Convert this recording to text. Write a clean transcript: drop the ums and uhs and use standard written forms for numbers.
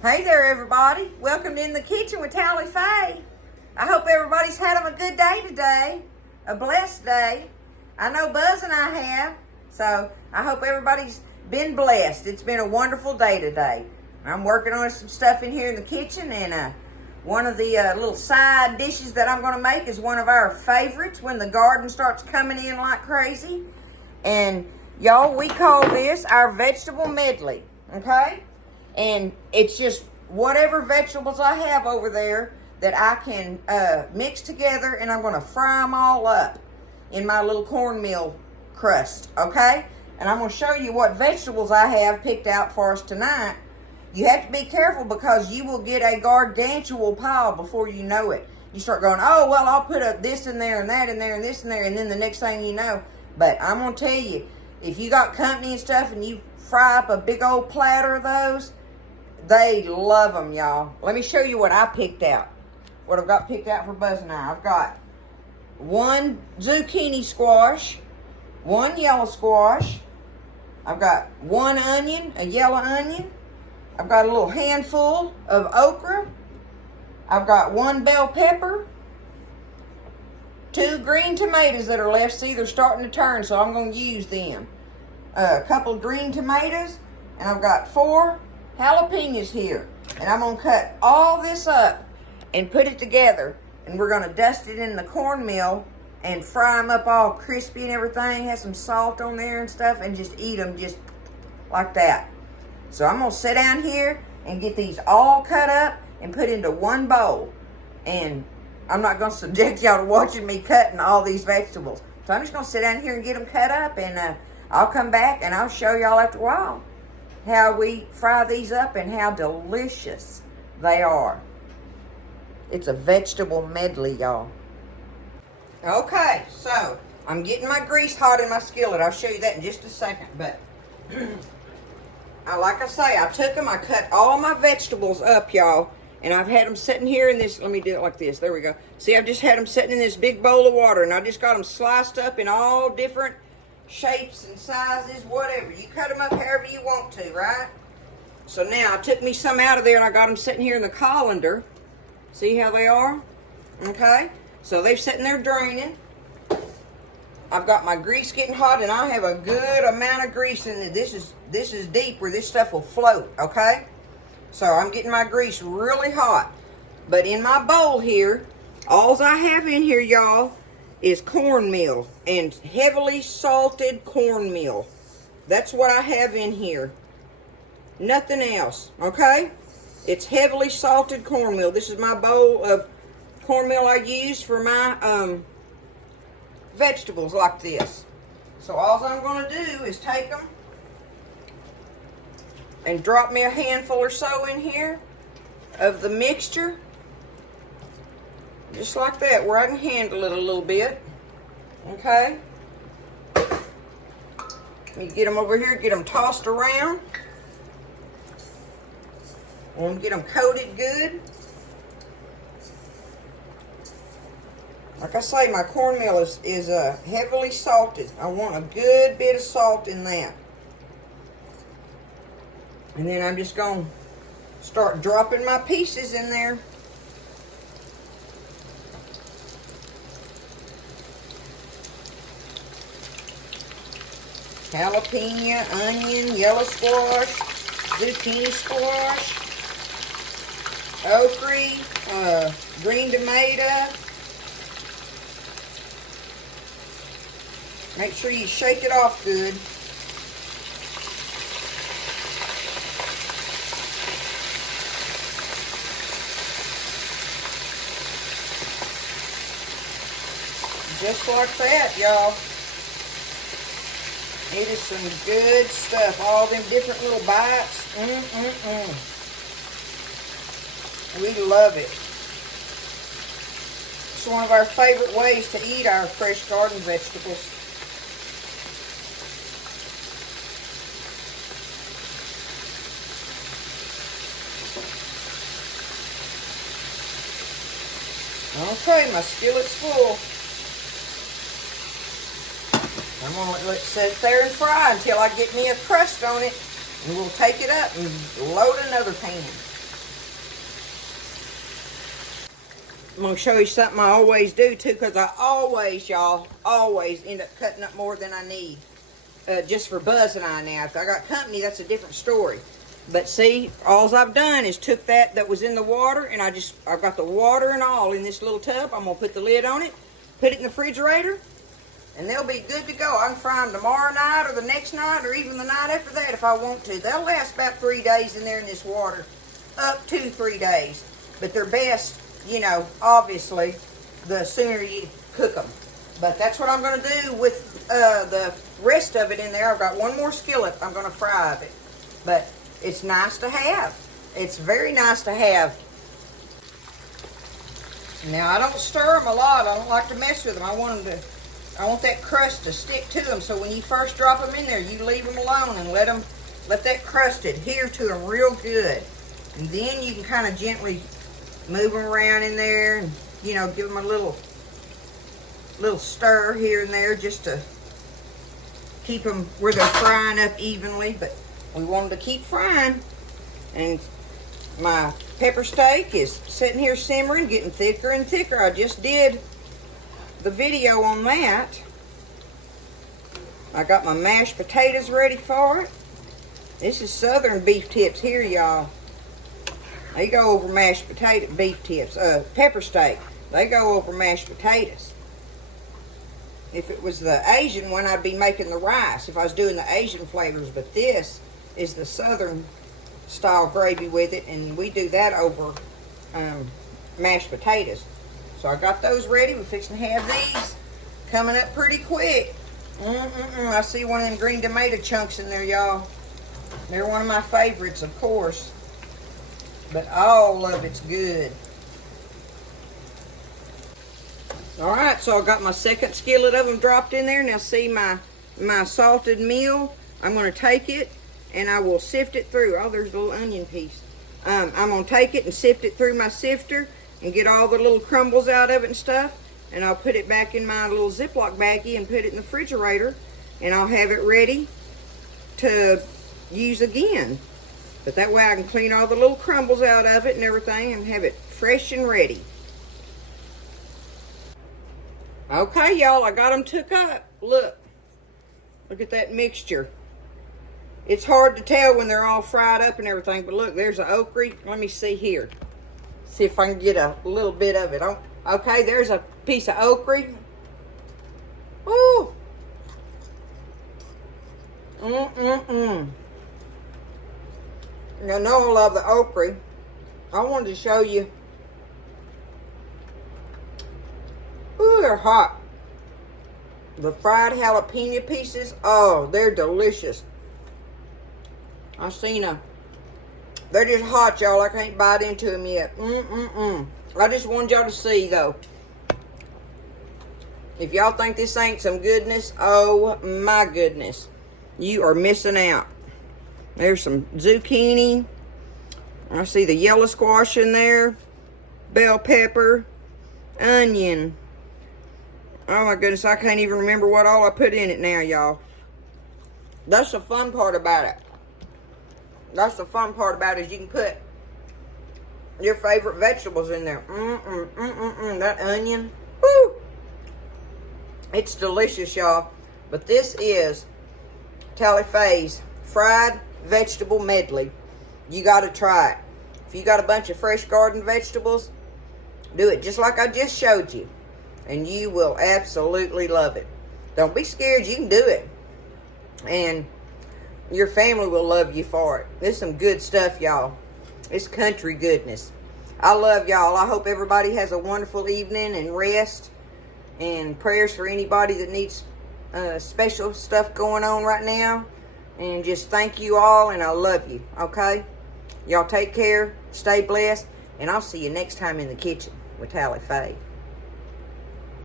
Hey there, everybody. Welcome to In the Kitchen with Tally Faye. I hope everybody's had a good day today, a blessed day. I know Buzz and I have, so I hope everybody's been blessed. It's been a wonderful day today. I'm working on some stuff in here in the kitchen, and one of the little side dishes that I'm going to make is one of our favorites when the garden starts coming in like crazy. And y'all, we call this our vegetable medley, okay? And it's just whatever vegetables I have over there that I can mix together, and I'm going to fry them all up in my little cornmeal crust, okay? And I'm going to show you what vegetables I have picked out for us tonight. You have to be careful because you will get a gargantuan pile before you know it. You start going, oh, well, I'll put this in there and that in there and this in there, and then the next thing you know. But I'm going to tell you, if you got company and stuff and you fry up a big old platter of those, they love them, y'all. Let me show you what I picked out. What I've got picked out for Buzz and I. I've got one zucchini squash, one yellow squash. I've got one onion, a yellow onion. I've got a little handful of okra. I've got one bell pepper. Two green tomatoes that are left. See, they're starting to turn, so I'm going to use them. A couple green tomatoes. And I've got 4 jalapenos here, and I'm going to cut all this up and put it together, and we're going to dust it in the cornmeal and fry them up all crispy and everything, have some salt on there and stuff, and just eat them just like that. So I'm going to sit down here and get these all cut up and put into one bowl, and I'm not going to subject y'all to watching me cutting all these vegetables. So I'm just going to sit down here and get them cut up, and I'll come back and I'll show y'all after a while how we fry these up and how delicious they are. It's a vegetable medley, y'all. Okay, so I'm getting my grease hot in my skillet. I'll show you that in just a second. But like I say, I took them, I cut all my vegetables up, y'all, and I've had them sitting here in this. Let me do it like this. There we go. See, I've just had them sitting in this big bowl of water, and I just got them sliced up in all different shapes and sizes, whatever. You cut them up however you want to, right? So now I took me some out of there and I got them sitting here in the colander. See how they are? Okay. So they're sitting there draining. I've got my grease getting hot, and I have a good amount of grease in it. This is deep where this stuff will float, okay? So I'm getting my grease really hot. But in my bowl here, all I have in here, y'all, is cornmeal, and heavily salted cornmeal. That's what I have in here. Nothing else, okay? It's heavily salted cornmeal. This is my bowl of cornmeal I use for my vegetables like this. So all I'm going to do is take them and drop me a handful or so in here of the mixture. Just like that, where I can handle it a little bit. Okay? Let me get them over here, get them tossed around. I want to get them coated good. Like I say, my cornmeal is heavily salted. I want a good bit of salt in that. And then I'm just going to start dropping my pieces in there. Jalapeno, onion, yellow squash, zucchini squash, okra, green tomato. Make sure you shake it off good. Just like that, y'all. It is some good stuff. All them different little bites. We love it. It's one of our favorite ways to eat our fresh garden vegetables. Okay, my skillet's full. I'm going to let it sit there and fry until I get me a crust on it. And we'll take it up and load another pan. I'm going to show you something I always do too, because I always, y'all, always end up cutting up more than I need. Just for Buzz and I now. If I got company, that's a different story. But see, all I've done is took that was in the water, and I've got the water and all in this little tub. I'm going to put the lid on it, put it in the refrigerator, and they'll be good to go. I can fry them tomorrow night or the next night or even the night after that if I want to. They'll last about 3 days in there in this water, up to 3 days. But they're best, you know, obviously, the sooner you cook them. But that's what I'm going to do with the rest of it in there. I've got one more skillet I'm going to fry of it. But it's nice to have. It's very nice to have. Now, I don't stir them a lot. I don't like to mess with them. I want that crust to stick to them. So when you first drop them in there, you leave them alone and let that crust adhere to them real good. And then you can kind of gently move them around in there and, you know, give them a little stir here and there just to keep them where they're frying up evenly. But we want them to keep frying. And my pepper steak is sitting here simmering, getting thicker and thicker. I just did the video on that. I got my mashed potatoes ready for it. This is southern beef tips here, y'all. They go over mashed potato beef tips. Pepper steak, they go over mashed potatoes. If it was the Asian one, I'd be making the rice if I was doing the Asian flavors. But this is the southern style gravy with it, and we do that over mashed potatoes. So I got those ready. We're fixing to have these coming up pretty quick. I see one of them green tomato chunks in there, y'all. They're one of my favorites, of course. But all of it's good. Alright, so I got my second skillet of them dropped in there. Now see my salted meal. I'm going to take it and I will sift it through. Oh, there's a little onion piece. I'm going to take it and sift it through my sifter and get all the little crumbles out of it and stuff. And I'll put it back in my little Ziploc baggie and put it in the refrigerator. And I'll have it ready to use again. But that way I can clean all the little crumbles out of it and everything and have it fresh and ready. Okay, y'all, I got them took up. Look at that mixture. It's hard to tell when they're all fried up and everything, but look, there's an okra. Let me see here. See if I can get a little bit of it. Okay, there's a piece of okra. Woo! I know I love the okra. I wanted to show you. Ooh, they're hot. The fried jalapeno pieces, oh, they're delicious. They're just hot, y'all. I can't bite into them yet. I just wanted y'all to see, though. If y'all think this ain't some goodness, oh my goodness. You are missing out. There's some zucchini. I see the yellow squash in there. Bell pepper. Onion. Oh my goodness, I can't even remember what all I put in it now, y'all. That's the fun part about it. That's the fun part about it, is you can put your favorite vegetables in there. That onion. Woo! It's delicious, y'all. But this is Tally Faye's fried vegetable medley. You got to try it. If you got a bunch of fresh garden vegetables, do it just like I just showed you. And you will absolutely love it. Don't be scared. You can do it. And your family will love you for it. This is some good stuff, y'all. It's country goodness. I love y'all. I hope everybody has a wonderful evening and rest. And prayers for anybody that needs special stuff going on right now. And just thank you all, and I love you, okay? Y'all take care. Stay blessed. And I'll see you next time in the kitchen with Tally Faye.